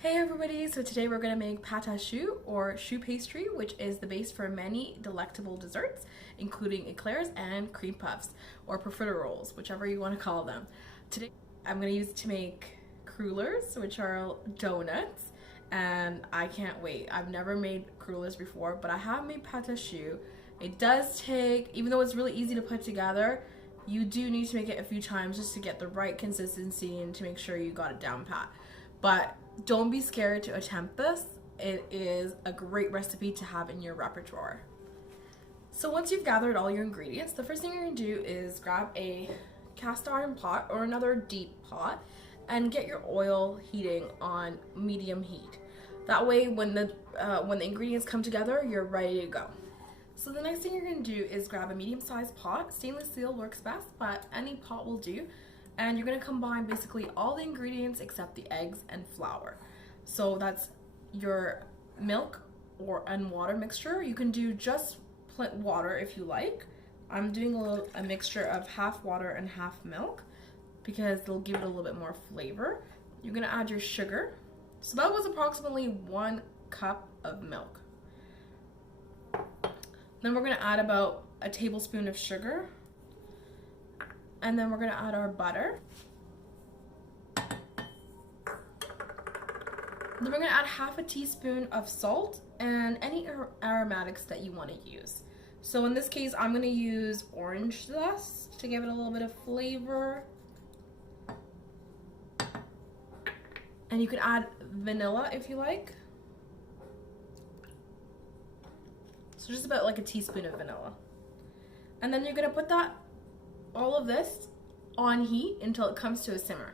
Hey everybody, so today we're going to make pate choux or choux pastry, which is the base for many delectable desserts, including eclairs and cream puffs or profiteroles, whichever you want to call them. Today I'm going to use it to make crullers, which are donuts, and I can't wait. I've never made crullers before, but I have made pate choux. It does take, even though it's really easy to put together, you do need to make it a few times just to get the right consistency and to make sure you got it down pat. But don't be scared to attempt this. It is a great recipe to have in your repertoire. So once you've gathered all your ingredients, the first thing you're going to do is grab a cast iron pot or another deep pot and get your oil heating on medium heat. That way when the ingredients come together, you're ready to go. So the next thing you're going to do is grab a medium-sized pot. Stainless steel works best, but any pot will do. And you're going to combine basically all the ingredients except the eggs and flour. So that's your milk and water mixture. You can do just plain water if you like. I'm doing a mixture of half water and half milk because it'll give it a little bit more flavor. You're going to add your sugar. So that was approximately 1 cup of milk. Then we're going to add about a tablespoon of sugar. And then we're going to add our butter. Then we're going to add half a teaspoon of salt and any aromatics that you want to use. So in this case, I'm going to use orange zest to give it a little bit of flavor. And you can add vanilla if you like. So just about like a teaspoon of vanilla. And then you're going to put all of this on heat until it comes to a simmer.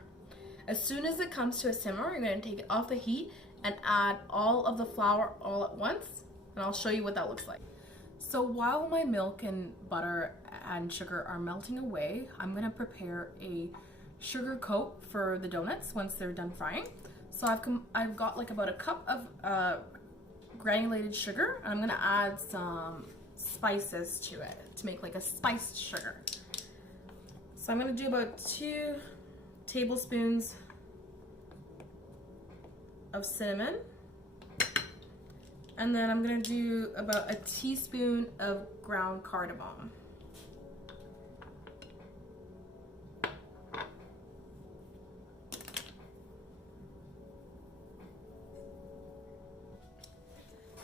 As soon as it comes to a simmer, you're going to take it off the heat and add all of the flour all at once, and I'll show you what that looks like. So while my milk and butter and sugar are melting away, I'm going to prepare a sugar coat for the donuts once they're done frying. So I've got like about a cup of granulated sugar, and I'm going to add some spices to it to make like a spiced sugar. So I'm going to do about 2 tablespoons of cinnamon. And then I'm going to do about a teaspoon of ground cardamom.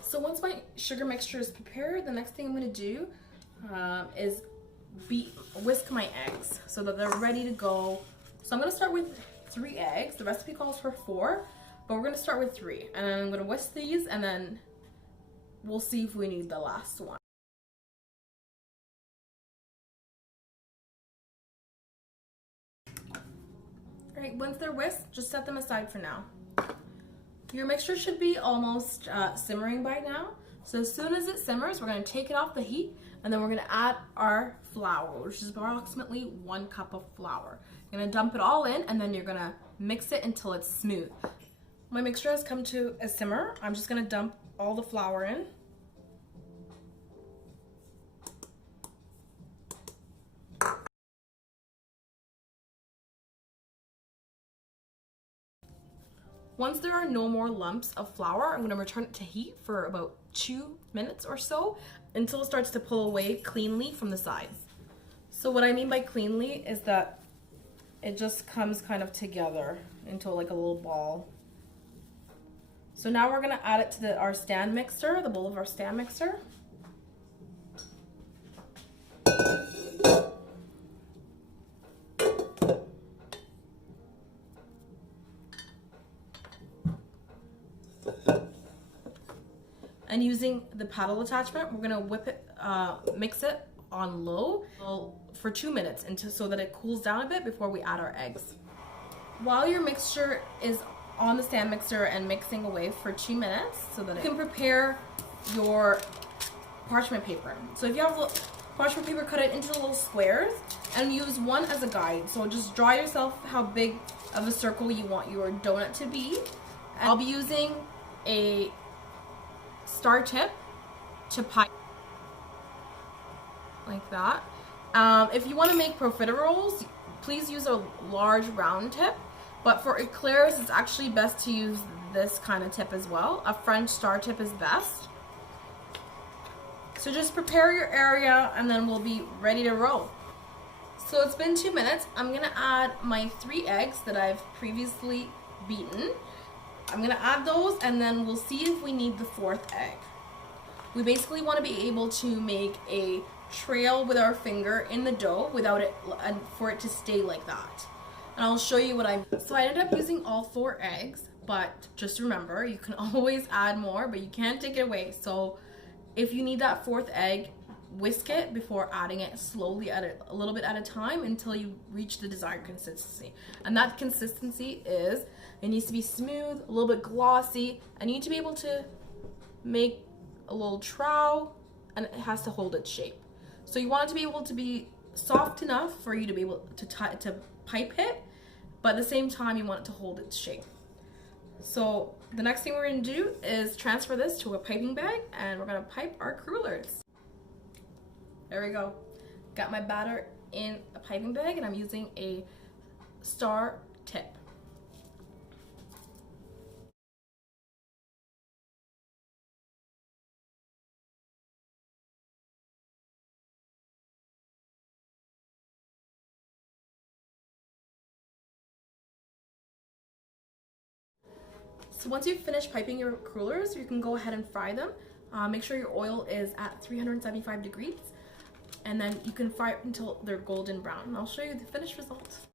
So once my sugar mixture is prepared, the next thing I'm going to do is whisk my eggs so that they're ready to go. So I'm going to start with 3 eggs. The recipe calls for 4, but we're going to start with 3. And then I'm going to whisk these, and then we'll see if we need the last one. Alright, once they're whisked, just set them aside for now. Your mixture should be almost simmering by now. So as soon as it simmers, we're going to take it off the heat, and then we're going to add our flour, which is approximately 1 cup of flour. You're going to dump it all in, and then you're going to mix it until it's smooth. My mixture has come to a simmer. I'm just going to dump all the flour in. Once there are no more lumps of flour, I'm going to return it to heat for about 2 minutes or so until it starts to pull away cleanly from the sides. So what I mean by cleanly is that it just comes kind of together into like a little ball. So now we're going to add it to our stand mixer, the bowl of our stand mixer. And using the paddle attachment, we're gonna mix it on low for 2 minutes so that it cools down a bit before we add our eggs. While your mixture is on the stand mixer and mixing away for 2 minutes, so that you can prepare your parchment paper. So if you have parchment paper, cut it into little squares and use one as a guide. So just draw yourself how big of a circle you want your donut to be. And I'll be using a star tip to pie like that. If you want to make profiteroles, please use a large round tip, but for eclairs it's actually best to use this kind of tip as well. A French star tip is best. So just prepare your area and then we'll be ready to roll. So it's been 2 minutes. I'm gonna add my 3 eggs that I've previously beaten. I'm gonna add those and then we'll see if we need the 4th egg. We basically want to be able to make a trail with our finger in the dough without it, for it to stay like that. And I'll show you what So I ended up using all 4 eggs, but just remember, you can always add more, but you can't take it away. So if you need that 4th egg, whisk it before adding it slowly a little bit at a time until you reach the desired consistency. And that consistency is, it needs to be smooth, a little bit glossy, and you need to be able to make a little trowel, and it has to hold its shape. So you want it to be able to be soft enough for you to be able to pipe it, but at the same time you want it to hold its shape. So the next thing we're going to do is transfer this to a piping bag, and we're going to pipe our crullers. There we go. Got my batter in a piping bag, and I'm using a star tip. So once you've finished piping your crullers, you can go ahead and fry them. Make sure your oil is at 375 degrees, and then you can fry it until they're golden brown. And I'll show you the finished result.